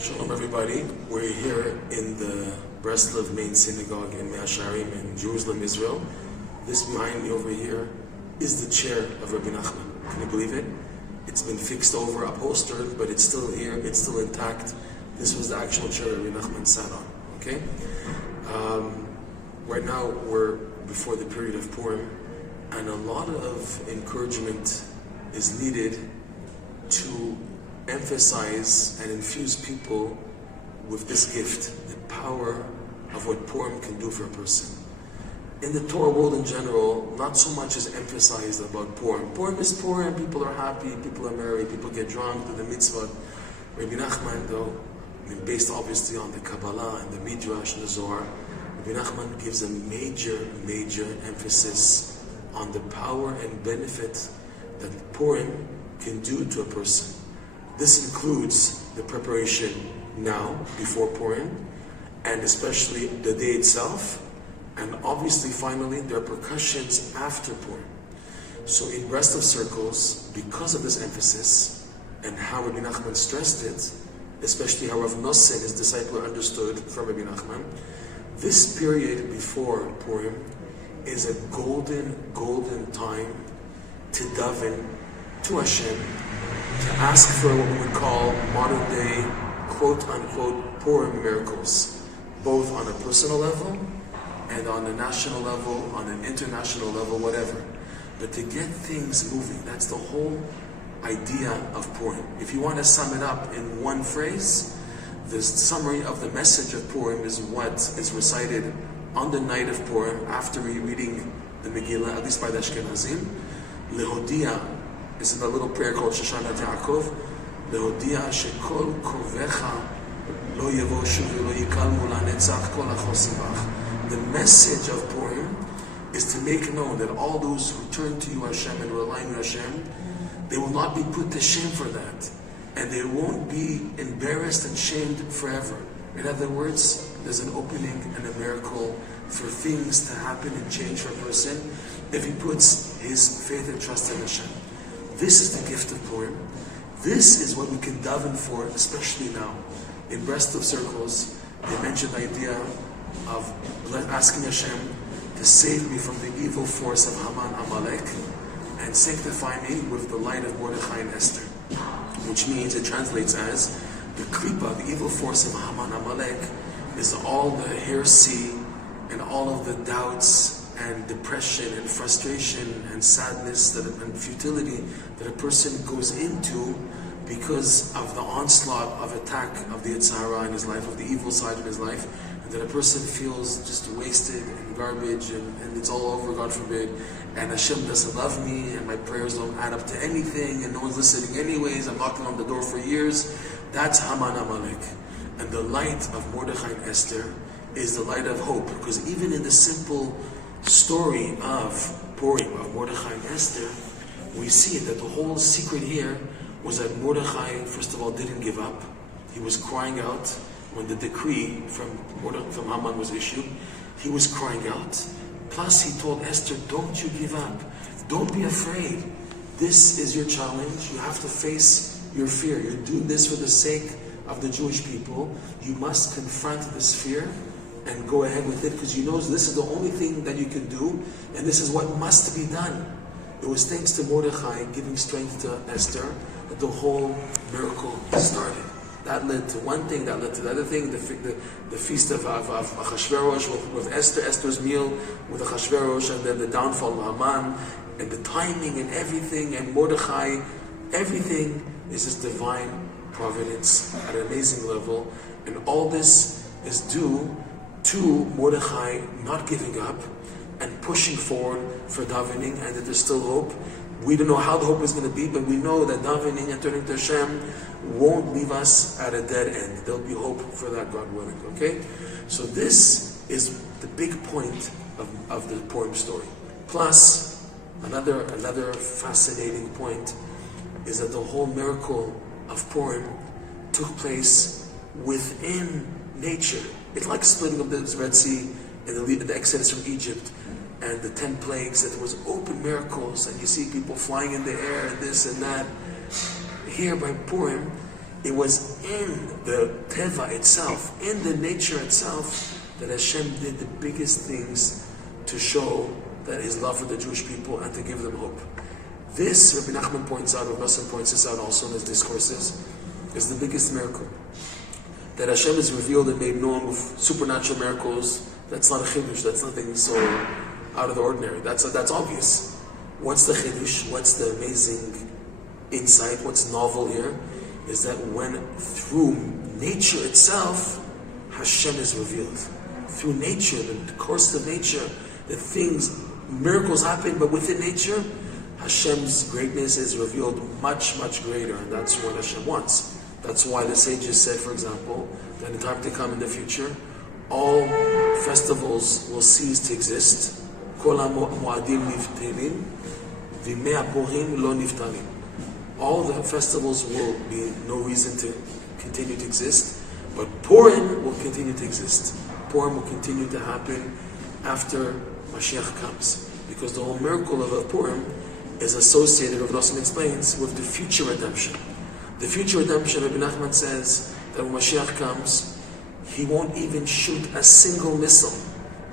Shalom everybody. We're here in the Breslov main synagogue in Meir in Jerusalem, Israel. This behind me over here is the chair of Rabbi Nachman. Can you believe it? It's been fixed over, upholstered, but it's still here, it's still intact. This was the actual chair Rabbi Nachman sat on. Okay? Right now we're before the period of Purim, and a lot of encouragement is needed to emphasize and infuse people with this gift, the power of what Purim can do for a person. In the Torah world in general, not so much is emphasized about Purim. Purim is Purim, people are happy, people are merry, people get drunk, do the mitzvah. Rabbi Nachman, though, based obviously on the Kabbalah and the Midrash and the Zohar, Rabbi Nachman gives a major emphasis on the power and benefit that Purim can do to a person. This includes the preparation now, before Purim, and especially the day itself, and obviously finally the repercussions after Purim. So in Breslov circles, because of this emphasis, and how Rabbi Nachman stressed it, especially how Rav Nosson, his disciple, understood from Rabbi Nachman, this period before Purim is a golden time to daven to Hashem, to ask for what we would call modern day, quote-unquote, Purim miracles, both on a personal level and on a national level, on an international level, whatever. But to get things moving, that's the whole idea of Purim. If you want to sum it up in one phrase, the summary of the message of Purim is what is recited on the night of Purim, after reading the Megillah, at least by the Ashkenazim. Lehodia is in a little prayer called Shoshanat Yaakov. Lehodia shekol korvecha lo yevo shuv lo yikalmu lanetzach kol hachosim bach. The message of Purim is to make known that all those who turn to you, Hashem, and rely on Hashem, they will not be put to shame for that, and they won't be embarrassed and shamed forever. In other words, there's an opening and a miracle for things to happen and change for a person if he puts his faith and trust in Hashem. This is the gift of Purim. This is what we can daven for, especially now. In Breslov circles, they mentioned the idea of asking Hashem to save me from the evil force of Haman Amalek and sanctify me with the light of Mordechai and Esther. Which means, it translates as, the klipa, the evil force of Haman Amalek, is all the heresy and all of the doubts and depression and frustration and sadness and futility that a person goes into because of the onslaught of attack of the Yetzer Hara in his life, of the evil side of his life, and that a person feels just wasted and garbage and it's all over, God forbid, and Hashem doesn't love me and my prayers don't add up to anything and no one's listening anyways, I'm knocking on the door for years. That's Haman Amalek. And the light of Mordechai and Esther is the light of hope, because even in the simple story of Purim, of Mordechai and Esther, we see that the whole secret here was that Mordechai, first of all, didn't give up. He was crying out when the decree from Haman was issued. He was crying out. Plus, he told Esther, don't you give up. Don't be afraid. This is your challenge. You have to face your fear. You're doing this for the sake of the Jewish people. You must confront this fear and go ahead with it, because you know this is the only thing that you can do, and this is what must be done. It was thanks to Mordechai giving strength to Esther that the whole miracle started. That led to one thing, that led to the other thing, the feast of Achashverosh with Esther, Esther's meal with Achashverosh, and then the downfall of Haman, and the timing and everything, and Mordechai, everything is this divine providence at an amazing level, and all this is due to Mordechai not giving up and pushing forward for davening, and that there's still hope. We don't know how the hope is going to be, but we know that davening and turning to Hashem won't leave us at a dead end. There'll be hope for that, God willing. Okay? So this is the big point of the Purim story. Plus, another fascinating point is that the whole miracle of Purim took place within nature. It's like splitting of the Red Sea and the Exodus from Egypt and the 10 plagues, that there was open miracles and you see people flying in the air and this and that. Here by Purim, It was in the teva itself, in the nature itself, that Hashem did the biggest things to show that His love for the Jewish people and to give them hope. This, Rabbi Nachman points out, Rabbi Nosson points this out also in his discourses, is the biggest miracle. That Hashem is revealed and made known with supernatural miracles. That's not a chiddush. That's nothing so out of the ordinary. That's obvious. What's the chiddush? What's the amazing insight? What's novel here? Is that when through nature itself, Hashem is revealed. Through nature, the course of nature, the things, miracles happen, but within nature, Hashem's greatness is revealed much, much greater, and that's what Hashem wants. That's why the sages said, for example, that in time to come in the future, all festivals will cease to exist. Kol ha-mo'adim niftalin, v'mei ha-purim lo niftalin. All the festivals will be no reason to continue to exist, but Purim will continue to exist. Purim will continue to happen after Mashiach comes, because the whole miracle of Purim is associated, Rav Nosson explains, with the future redemption. The future redemption, Rabbi Nachman says, that when Mashiach comes, He won't even shoot a single missile.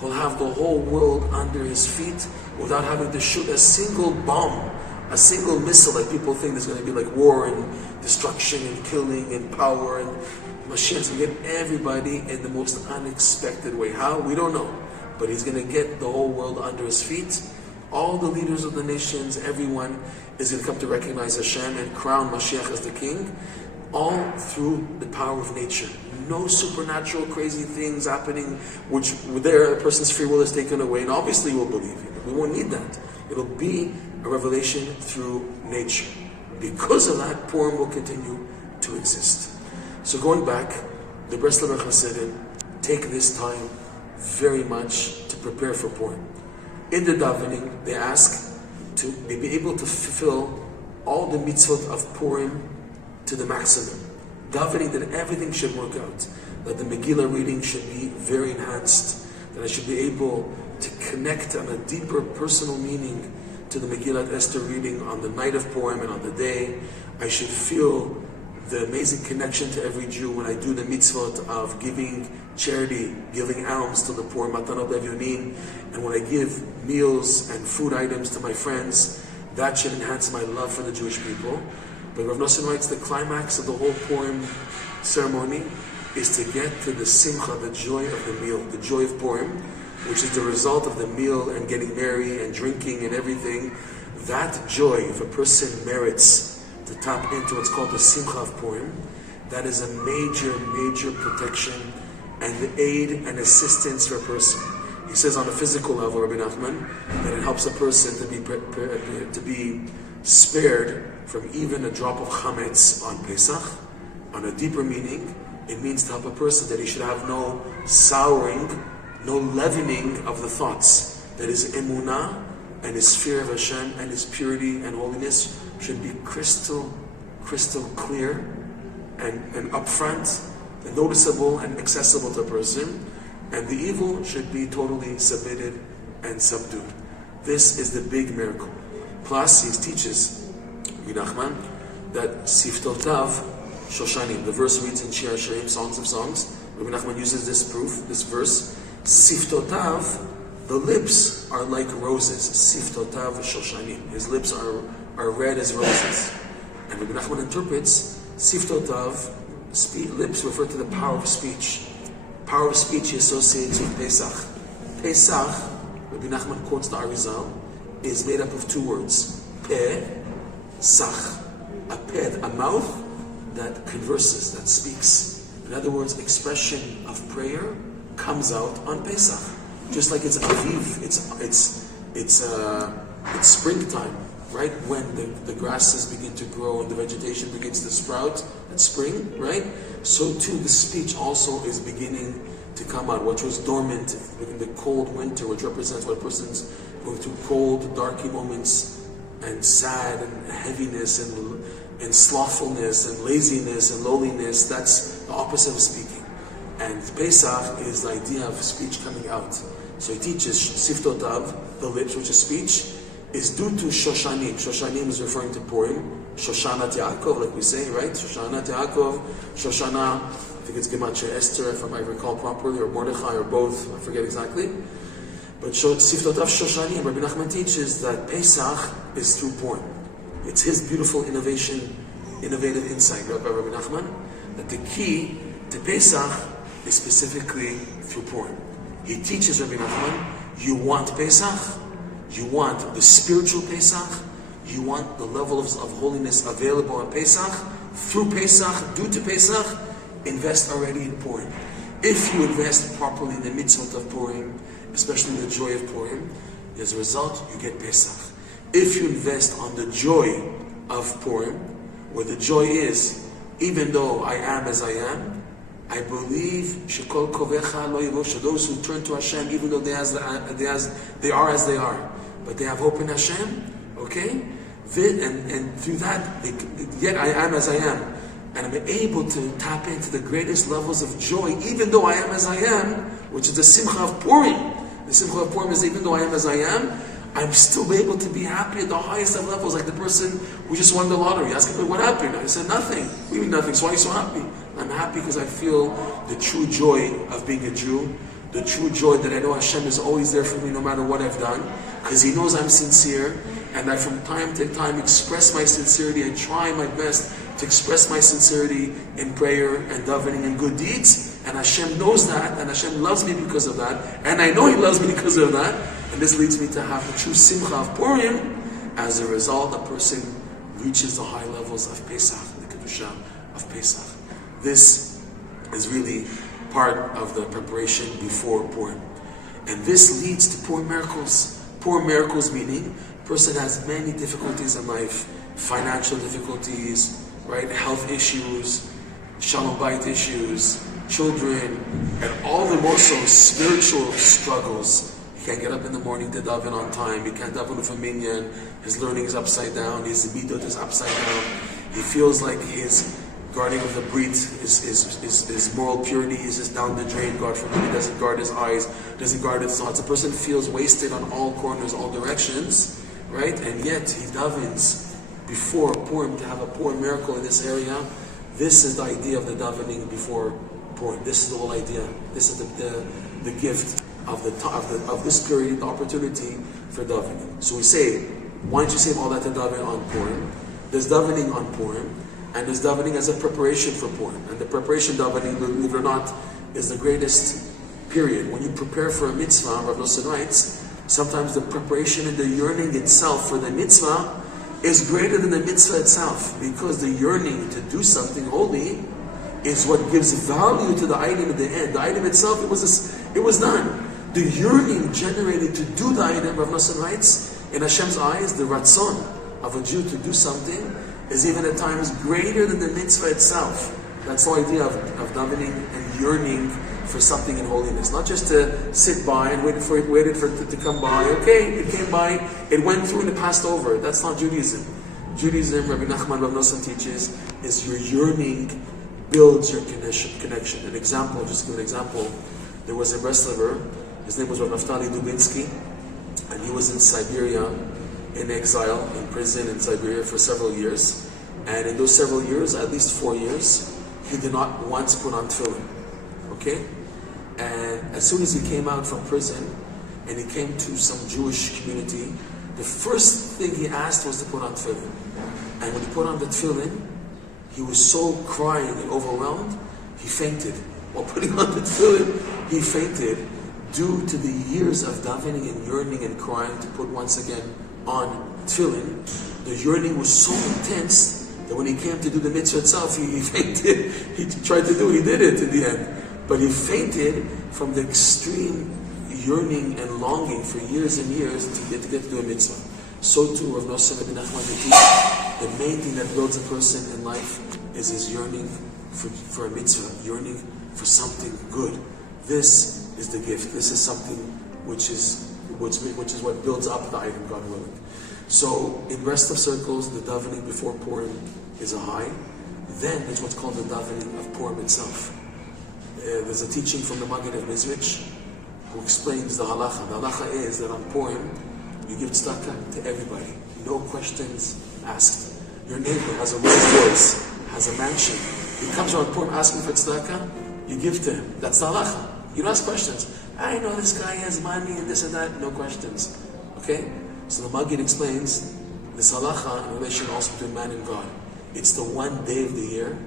He'll have the whole world under His feet without having to shoot a single bomb, a single missile. Like people think there's going to be like war and destruction and killing and power, and Mashiach's going to get everybody in the most unexpected way. How? We don't know. But He's going to get the whole world under His feet. All the leaders of the nations, everyone is going to come to recognize Hashem and crown Mashiach as the king, all through the power of nature. No supernatural crazy things happening, which there a person's free will is taken away, and obviously we'll believe it. We won't need that. It'll be a revelation through nature. Because of that, Purim will continue to exist. So going back, the Breslov Hasidim take this time very much to prepare for Purim. In the davening, they ask to be able to fulfill all the mitzvot of Purim to the maximum. Davening that everything should work out, that the Megillah reading should be very enhanced, that I should be able to connect on a deeper personal meaning to the Megillah Esther reading on the night of Purim and on the day. I should feel the amazing connection to every Jew when I do the mitzvot of giving charity, giving alms to the poor, matanot levyonin, and when I give meals and food items to my friends, that should enhance my love for the Jewish people. But Rav Nosson writes the climax of the whole Purim ceremony is to get to the simcha, the joy of the meal, the joy of Purim, which is the result of the meal and getting merry and drinking and everything. That joy, if a person merits to tap into what's called the simcha of Purim, that is a major, major protection and the aid and assistance for a person. He says on a physical level, Rabbi Nachman, that it helps a person to be spared from even a drop of chametz on Pesach. On a deeper meaning, it means to help a person that he should have no souring, no leavening of the thoughts. That his emunah and his fear of Hashem and his purity and holiness should be crystal clear and upfront and noticeable and accessible to a person, and the evil should be totally submitted and subdued. This is the big miracle. Plus, he teaches, Nachman, that Siftotav Shoshanim, the verse reads in Shir Hashirim, Songs of Songs, Rabbi Nachman uses this proof, this verse, Siftotav, the lips are like roses. Siftotav Shoshanim, his lips are red as roses. And Rabbi Nachman interprets, Siftotav, lips refer to the power of speech. Power of speech he associates with Pesach. Pesach, Rabbi Nachman quotes the Arizal, is made up of two words, Peh, Sach. A peh, a mouth that converses, that speaks. In other words, expression of prayer comes out on Pesach. Just like it's Aviv, it's springtime, right? When the grasses begin to grow and the vegetation begins to sprout at spring, right? So too the speech also is beginning to come out, which was dormant in the cold winter, which represents what a person's going through cold, darky moments, and sad and heaviness and slothfulness and laziness and lowliness. That's the opposite of speaking. And Pesach is the idea of speech coming out. So he teaches Siftotav, the lips, which is speech, is due to Shoshanim. Shoshanim is referring to Purim. Shoshanat Yaakov, like we say, right? Shoshanat Yaakov, Shoshana, I think it's Gematria Esther, if I might recall properly, or Mordechai, or both, I forget exactly. But Siftotav Shoshanim, Rabbi Nachman teaches that Pesach is through Purim. It's his beautiful innovative insight, Rabbi Nachman, that the key to Pesach is specifically through Purim. He teaches, Rabbi Nachman, you want Pesach, you want the spiritual Pesach, you want the level of holiness available on Pesach, through Pesach, due to Pesach, invest already in Purim. If you invest properly in the mitzvot of Purim, especially the joy of Purim, as a result, you get Pesach. If you invest on the joy of Purim, where the joy is, even though I am as I am, I believe shekol kovecha lo yivosha, those who turn to Hashem, even though they are as they are, but they have hope in Hashem, okay? And through that, yet I am as I am, and I'm able to tap into the greatest levels of joy, even though I am as I am, which is the simcha of Purim. The simcha of Purim is even though I am as I am, I'm still able to be happy at the highest of levels, like the person who just won the lottery. Ask him, what happened? I said, nothing. What do you mean nothing? So why are you so happy? I'm happy because I feel the true joy of being a Jew, the true joy that I know Hashem is always there for me no matter what I've done, because He knows I'm sincere, and I from time to time express my sincerity. I try my best to express my sincerity in prayer and davening and good deeds, and Hashem knows that, and Hashem loves me because of that, and I know He loves me because of that, and this leads me to have the true simcha of Purim. As a result, a person reaches the high levels of Pesach, the Kedusha of Pesach. This is really part of the preparation before Purim. And this leads to Purim miracles. Purim miracles meaning a person has many difficulties in life, financial difficulties, right, health issues, shalom bayit issues, children, and all the more so spiritual struggles. He can't get up in the morning to daven on time. He can't daven with a minyan. His learning is upside down. His midot is upside down. He feels like his guarding of the brit, his moral purity is just down the drain. God forbid, he doesn't guard his eyes, doesn't guard his thoughts. A person feels wasted on all corners, all directions, right? And yet he davens before Purim to have a Purim miracle in this area. This is the idea of the davening before Purim. This is the whole idea. This is the gift of this period, the opportunity for davening. So we say, why don't you save all that to daven on Purim? There's davening on Purim, and there's davening as a preparation for Purim. And the preparation davening, believe it or not, is the greatest period. When you prepare for a mitzvah, Rav Nosson writes, sometimes the preparation and the yearning itself for the mitzvah is greater than the mitzvah itself, because the yearning to do something holy is what gives value to the item at the end. The item itself, it was done. The yearning generated to do the item, Rav Nosson writes, in Hashem's eyes, the ratzon of a Jew to do something is even at times greater than the mitzvah itself. That's the idea of davening and yearning for something in holiness. Not just to sit by and waited for it to come by. Okay, it came by, it went through and it passed over. That's not Judaism. Judaism, Rabbi Nachman, Rav Nosson teaches, is your yearning builds your connection. An example, just to give an example, there was a Breslover, his name was Rav Naftali Dubinsky, and he was in Siberia, in exile, in prison in Siberia for several years. And in those several years, at least 4 years, he did not once put on tefillin. Okay? And as soon as he came out from prison, and he came to some Jewish community, the first thing he asked was to put on tefillin. And when he put on the tefillin, he was so crying and overwhelmed, he fainted. While putting on the tefillin, he fainted due to the years of davening and yearning and crying to put once again on tefillin. The yearning was so intense that when he came to do the mitzvah itself, he fainted. He tried to do it, he did it in the end. But he fainted from the extreme yearning and longing for years and years to get to do a mitzvah. So too, Rav Nosson Rabbi Nachman, the main thing that builds a person in life is his yearning for a mitzvah, yearning for something good. This is the gift. This is something which is what builds up the item, God willing. So in rest of circles, the davening before Purim is a high. Then there's what's called the davening of Purim itself. There's a teaching from the Maggid of Mizrich who explains the halacha. The halacha is that on Purim, you give tzedakah to everybody. No questions asked. Your neighbor has a Rolls Royce, has a mansion. He comes around Purim asking for tzedakah, you give to him. That's the halacha. You don't ask questions. I know this guy has money and this and that. No questions. Okay? So the Maggid explains this halacha in relation also between man and God. It's the one day of the year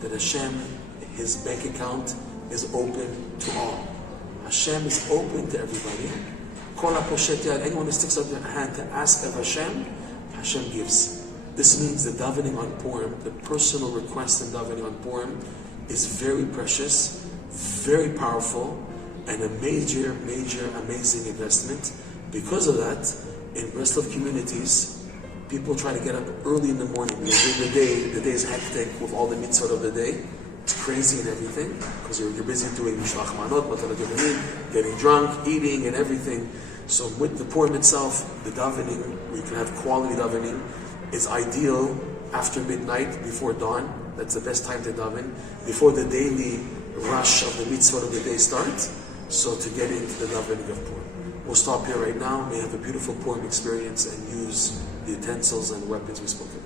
that Hashem, His bank account is open to all. Hashem is open to everybody. Anyone who sticks out their hand to ask of Hashem, Hashem gives. This means the davening on Purim, the personal request in davening on Purim, is very precious, very powerful, and a major, amazing investment. Because of that, in Breslov communities, people try to get up early in the morning because the day is hectic with all the mitzvot of the day. It's crazy and everything because you're busy doing mishloach manot, getting drunk, eating, and everything. So with the Purim itself, the davening, where you can have quality davening, is ideal after midnight, before dawn. That's the best time to daven, before the daily rush of the mitzvot of the day starts. So to get into the davening of Purim. We'll stop here right now. May have a beautiful Purim experience and use the utensils and weapons we spoke about.